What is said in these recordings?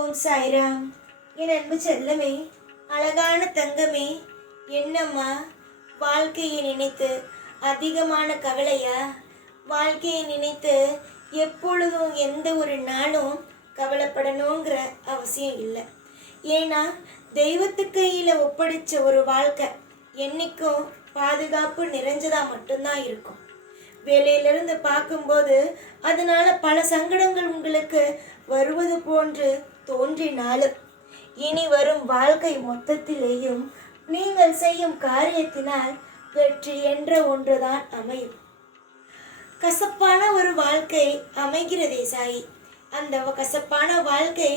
ஓம் சாய்ராம். என் அன்பு செல்லமே, அழகான தங்கமே, என்னம்மா வாழ்க்கையை நினைத்து அதிகமான கவலையா? வாழ்க்கையை நினைத்து எப்பொழுதும் எந்த ஒரு நாளும் கவலைப்படணுங்கிற அவசியம் இல்லை. ஏன்னா தெய்வத்து கையில் ஒப்படைச்ச ஒரு வாழ்க்கை என்றைக்கும் பாதுகாப்பு நிறைஞ்சதாக மட்டும்தான் இருக்கும். வேலையிலிருந்து பார்க்கும்போது அதனால் பல சங்கடங்கள் உங்களுக்கு வருவது போன்று தோன்றினாலும் இனி வரும் வாழ்க்கை மொத்தத்திலேயும் நீங்கள் செய்யும் காரியத்தினால் வெற்றி என்ற ஒன்றுதான் அமையும். கசப்பான ஒரு வாழ்க்கை அமைகிறதே சாயி. அந்த கசப்பான வாழ்க்கை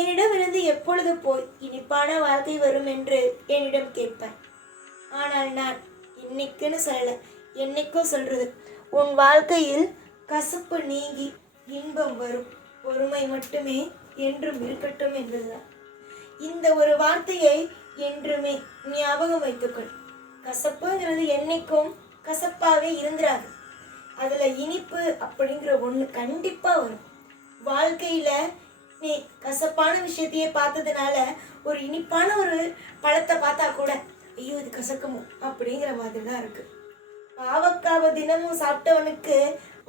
என்னிடமிருந்து எப்பொழுது போய் இனிப்பான வாழ்க்கை வரும் என்று என்னிடம் கேட்பேன். ஆனால் நான் இன்னைக்குன்னு சொல்லலை, என்னைக்கும் சொல்றது, உன் வாழ்க்கையில் கசப்பு நீங்கி இன்பம் வரும், பொறுமை மட்டுமே என்றும் இருக்கட்டும் என்பதுதான். இந்த ஒரு வார்த்தையை என்றுமே ஞாபகம் வைத்துக்கொள். கசப்புங்கிறது என்னைக்கும் கசப்பாகவே இருந்துராது. அதில் இனிப்பு அப்படிங்கிற ஒன்று கண்டிப்பாக வரும். வாழ்க்கையில் நீ கசப்பான விஷயத்தையே பார்த்ததுனால ஒரு இனிப்பான ஒரு பழத்தை பார்த்தா கூட ஐயோ இது கசக்குமோ அப்படிங்கிற மாதிரி தான் இருக்குது. பாவக்காவை தினமும் சாப்பிட்டவனுக்கு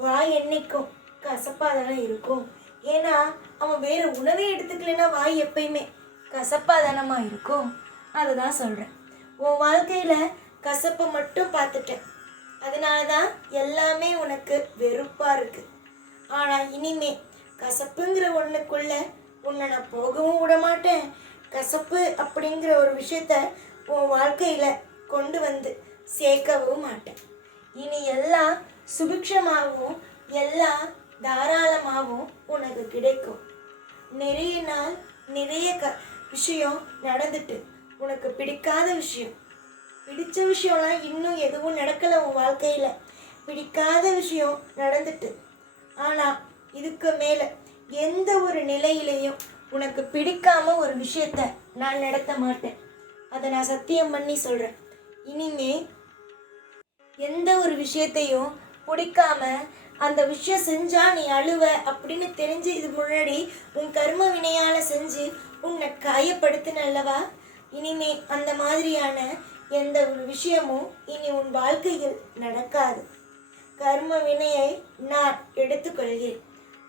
வாய் என்னைக்கும் கசப்பாக தானே இருக்கும். ஏன்னா அவன் வேறு உணவே எடுத்துக்கலைன்னா வாய் எப்பயுமே கசப்பாக தானமா இருக்கும். அதுதான் சொல்கிறேன். உன் வாழ்க்கையில் கசப்பை மட்டும் பார்த்துட்டேன், அதனால தான் எல்லாமே உனக்கு வெறுப்பாக இருக்குது. ஆனால் இனிமே கசப்புங்கிற ஒன்றுக்குள்ள உன்னை நான் போகவும் விட மாட்டேன். கசப்பு அப்படிங்கிற ஒரு விஷயத்த உன் வாழ்க்கையில் கொண்டு வந்து சேர்க்கவும் மாட்டேன். இனி எல்லாம் சுபிக்ஷமாகவும் எல்லாம் தாராளமாகவும் உனக்கு கிடைக்கும். நிறைய நாள் நிறைய விஷயம் நடந்துட்டு உனக்கு பிடிக்காத விஷயம், பிடிச்ச விஷயம்லாம் இன்னும் எதுவும் நடக்கலை உன் வாழ்க்கையில். பிடிக்காத விஷயம் நடந்துட்டு, ஆனால் இதுக்கு மேலே எந்த ஒரு நிலையிலையும் உனக்கு பிடிக்காம ஒரு விஷயத்த நான் நடத்த மாட்டேன். அதை நான் சத்தியம் பண்ணி சொல்கிறேன். இனிமே எந்த ஒரு விஷயத்தையும் பிடிக்காம அந்த விஷயம் செஞ்சா நீ அழுவ அப்படின்னு தெரிஞ்சு இது முன்னாடி உன் கர்ம வினையால் செஞ்சு உன்னை காயப்படுத்தினல்லவா, இனிமே அந்த மாதிரியான எந்த ஒரு விஷயமும் இனி உன் வாழ்க்கையில் நடக்காது. கர்ம வினையை நான் எடுத்துக்கொள்கிறேன்.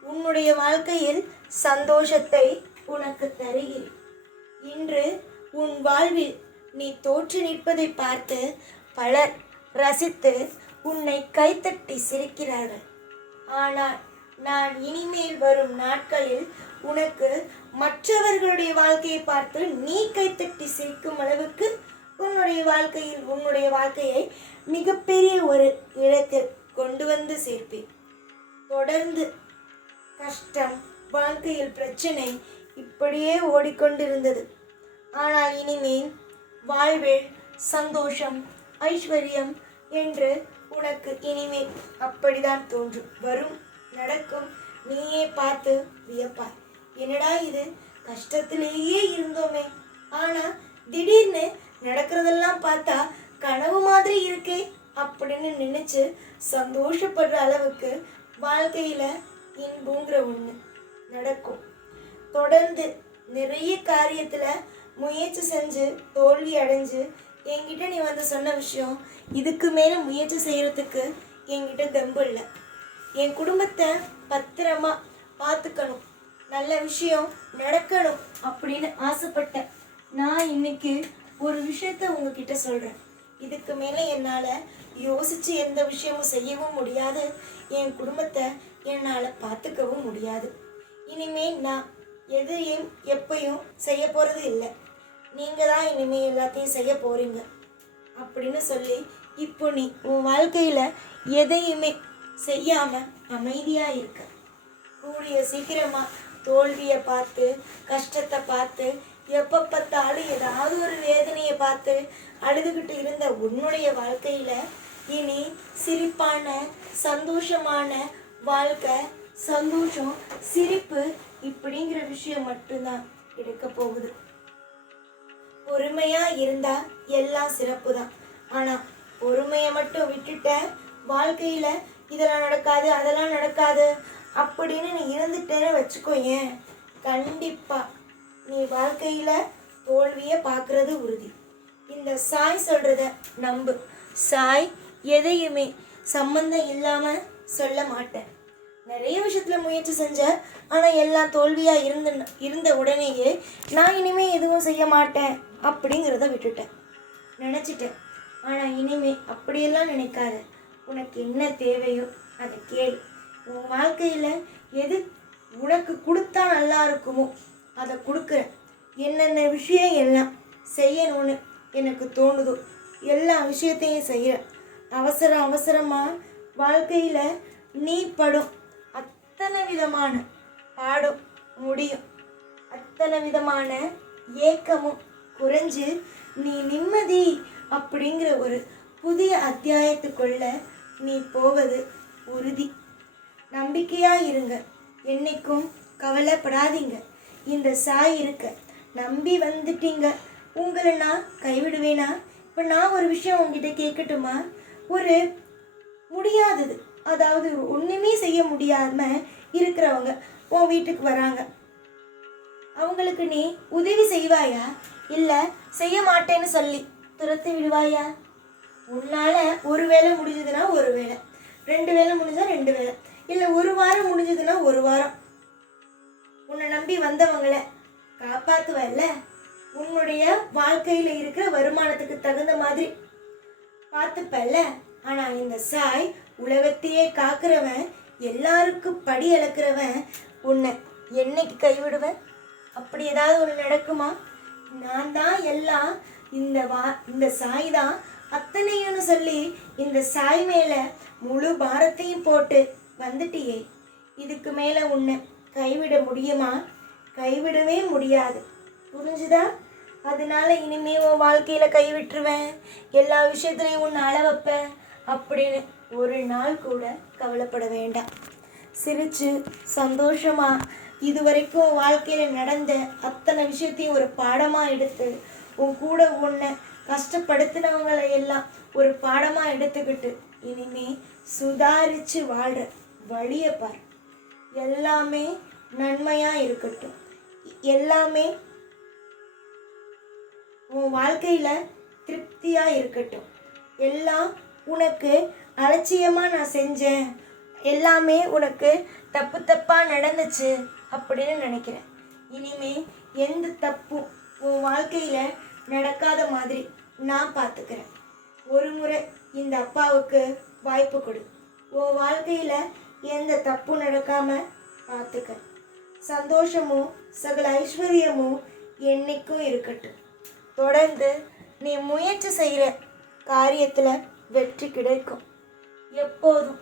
உன்னுடைய வாழ்க்கையில் சந்தோஷத்தை உனக்கு தருகிறேன். இன்று உன் வாழ்வில் நீ தோற்று நிற்பதை பார்த்து பலர் ரசித்து உன்னை கைத்தட்டி சிரிக்கிறார்கள். ஆனால் நான் இனிமேல் வரும் நாட்களில் உனக்கு மற்றவர்களுடைய வாழ்க்கையை பார்த்து நீ கைத்தட்டி சிரிக்கும் அளவுக்கு உன்னுடைய வாழ்க்கையை மிகப்பெரிய ஒரு இடத்தில் கொண்டு வந்து சேர்ப்பேன். தொடர்ந்து கஷ்டம், வாழ்க்கையில் பிரச்சனை இப்படியே ஓடிக்கொண்டிருந்தது. ஆனால் இனிமேல் வாழ்வில் சந்தோஷம், ஐஸ்வர்யம் என்று உனக்கு இனிமேல் அப்படிதான் தோன்றும். வரும், நடக்கும், நீயே பார்த்து வியப்பாய். என்னடா இது, கஷ்டத்திலேயே இருந்தோமே, ஆனால் திடீர்னு நடக்கிறதெல்லாம் பார்த்தா கனவு மாதிரி இருக்கே அப்படின்னு நினைச்சு சந்தோஷப்படுற அளவுக்கு வாழ்க்கையில் இன்புங்கிற ஒன்று நடக்கும். தொடர்ந்து நிறைய காரியத்தில் முயற்சி செஞ்சு தோல்வி அடைஞ்சு என்கிட்ட நீ வந்து சொன்ன விஷயம், இதுக்கு மேலே முயற்சி செய்கிறதுக்கு என்கிட்ட தெம்பு இல்லை. என் குடும்பத்தை பத்திரமா பார்த்துக்கணும், நல்ல விஷயம் நடக்கணும் அப்படின்னு ஆசைப்பட்டேன். நான் இன்னைக்கு ஒரு விஷயத்த உங்ககிட்ட சொல்கிறேன். இதுக்கு மேலே என்னால் யோசித்து எந்த விஷயமும் செய்யவும் முடியாது, என் குடும்பத்தை என்னால் பார்த்துக்கவும் முடியாது. இனிமேல் நான் எதையும் எப்பையும் செய்ய போகிறது இல்லை, நீங்கள் தான் இனிமேல் எல்லாத்தையும் செய்ய போகிறீங்க அப்படின்னு சொல்லி இப்போ நீ உன் வாழ்க்கையில் எதையுமே செய்யாமல் அமைதியாக இருக்க. கூடிய சீக்கிரமாக தோல்வியை பார்த்து கஷ்டத்தை பார்த்து எப்போ பார்த்தாலும் ஏதாவது ஒரு வேதனையை பார்த்து அழுதுகிட்டு இருந்த உன்னுடைய வாழ்க்கையில் இனி சிரிப்பான சந்தோஷமான வாழ்க்கை, சந்தோஷம், சிரிப்பு இப்படிங்கிற விஷயம் மட்டும்தான் கிடைக்க போகுது. பொறுமையாக இருந்தால் எல்லாம் சிறப்பு தான். ஆனால் பொறுமையை மட்டும் விட்டுட்ட வாழ்க்கையில் இதெல்லாம் நடக்காது அதெல்லாம் நடக்காது அப்படின்னு நீ இருந்துட்டேன்னு வச்சுக்கோ, ஏன் கண்டிப்பாக நீ வாழ்க்கையில் தோல்வியை பார்க்குறது உறுதி. இந்த சாய் சொல்கிறத நம்பு. சாய் எதையுமே சம்மந்தம் இல்லாமல் சொல்ல மாட்டேன். நிறைய விஷயத்தில் முயற்சி செஞ்சேன், ஆனால் எல்லாம் தோல்வியாக இருந்த உடனேயே நான் இனிமேல் எதுவும் செய்ய மாட்டேன் அப்படிங்கிறத விட்டுட்டேன், நினச்சிட்டேன். ஆனால் இனிமே அப்படியெல்லாம் நினைக்காத. உனக்கு என்ன தேவையோ அதை கேளு. உன் வாழ்க்கையில் எது உனக்கு கொடுத்தா நல்லா இருக்குமோ அதை கொடுக்குறேன். என்னென்ன விஷயம் எல்லாம் செய்யணும்னு எனக்கு தோணுதோ எல்லா விஷயத்தையும் செய்கிறேன். அவசரமாக வாழ்க்கையில் நீ படும் அத்தனை விதமான பாடும் முடியும். அத்தனை விதமான ஏக்கமும் குறைஞ்சு நீ நிம்மதி அப்படிங்கிற ஒரு புதிய அத்தியாயத்துக்குள்ள நீ போவது உறுதி. நம்பிக்கையாக இருங்க, என்னைக்கும் கவலைப்படாதீங்க. இந்த சாய் இருக்க நம்பி வந்துட்டீங்க. உங்களை நான் கைவிடுவேனா? இப்போ நான் ஒரு விஷயம் உங்ககிட்ட கேட்கட்டுமா? ஒரு முடியாதது, அதாவது ஒன்றுமே செய்ய முடியாமல் இருக்கிறவங்க உன் வீட்டுக்கு வராங்க. அவங்களுக்கு நீ உதவி செய்வாயா? இல்லை செய்ய மாட்டேன்னு சொல்லி துரத்தி விடுவாயா? உன்னால் ஒரு வேளை முடிஞ்சதுன்னா ஒரு வேளை, 2 வேளை முடிஞ்சால் 2 வேளை, இல்லை ஒரு வாரம் முடிஞ்சதுன்னா ஒரு வாரம் உன்னை நம்பி வந்தவங்களை காப்பாற்றுவல்ல. உன்னுடைய வாழ்க்கையில் இருக்கிற வருமானத்துக்கு தகுந்த மாதிரி பார்த்துப்பல்ல. ஆனால் இந்த சாய் உலகத்தையே காக்கிறவன், எல்லாருக்கும் படி அளக்கிறவன், உன்னை என்னைக்கு கைவிடுவேன்? அப்படி ஏதாவது ஒன்று நடக்குமா? நான் தான் எல்லாம், இந்த சாய் தான் அத்தனையும்னு சொல்லி இந்த சாய் மேலே முழு பாரத்தையும் போட்டு வந்துட்டியே. இதுக்கு மேலே உன்னை கைவிட முடியுமா? கைவிடவே முடியாது. புரிஞ்சுதா? அதனால இனிமே உன் வாழ்க்கையில் கைவிட்டுருவேன், எல்லா விஷயத்துலையும் உன்னை அள வைப்பேன் அப்படின்னு ஒரு நாள் கூட கவலைப்பட வேண்டாம். சிரித்து சந்தோஷமாக இதுவரைக்கும் வாழ்க்கையில் நடந்த அத்தனை விஷயத்தையும் ஒரு பாடமாக எடுத்து, உன் கூட உன்னை கஷ்டப்படுத்தினவங்களை எல்லாம் ஒரு பாடமாக எடுத்துக்கிட்டு இனிமே சுதாரித்து வாழ்கிற வழியை பார். எல்லாமே நன்மையாக இருக்கட்டும். எல்லாமே உன் வாழ்க்கையில் திருப்தியாக இருக்கட்டும். எல்லாம் உனக்கு அலட்சியமாக நான் செஞ்சேன், எல்லாமே உனக்கு தப்பாக நடந்துச்சு அப்படின்னு நினைக்கிறேன். இனிமே எந்த தப்பும் உன் வாழ்க்கையில் நடக்காத மாதிரி நான் பார்த்துக்கிறேன். ஒரு முறை இந்த அப்பாவுக்கு வாய்ப்பு கொடு. உன் வாழ்க்கையில் எந்த தப்பும் நடக்காமல் பார்த்துக்க. சந்தோஷமும் சகல ஐஸ்வர்யமும் என்னைக்கும் இருக்கட்டும். தொடர்ந்து நீ முயற்சி செய்கிற காரியத்தில் வெற்றி கிடைக்கும். எப்போதும்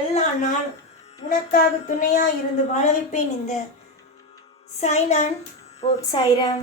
எல்லா நாளும் உனக்காக துணையாக இருந்து வாழ வைப்பேன். இந்த சாய்நான் ஓ சாய்ராம்.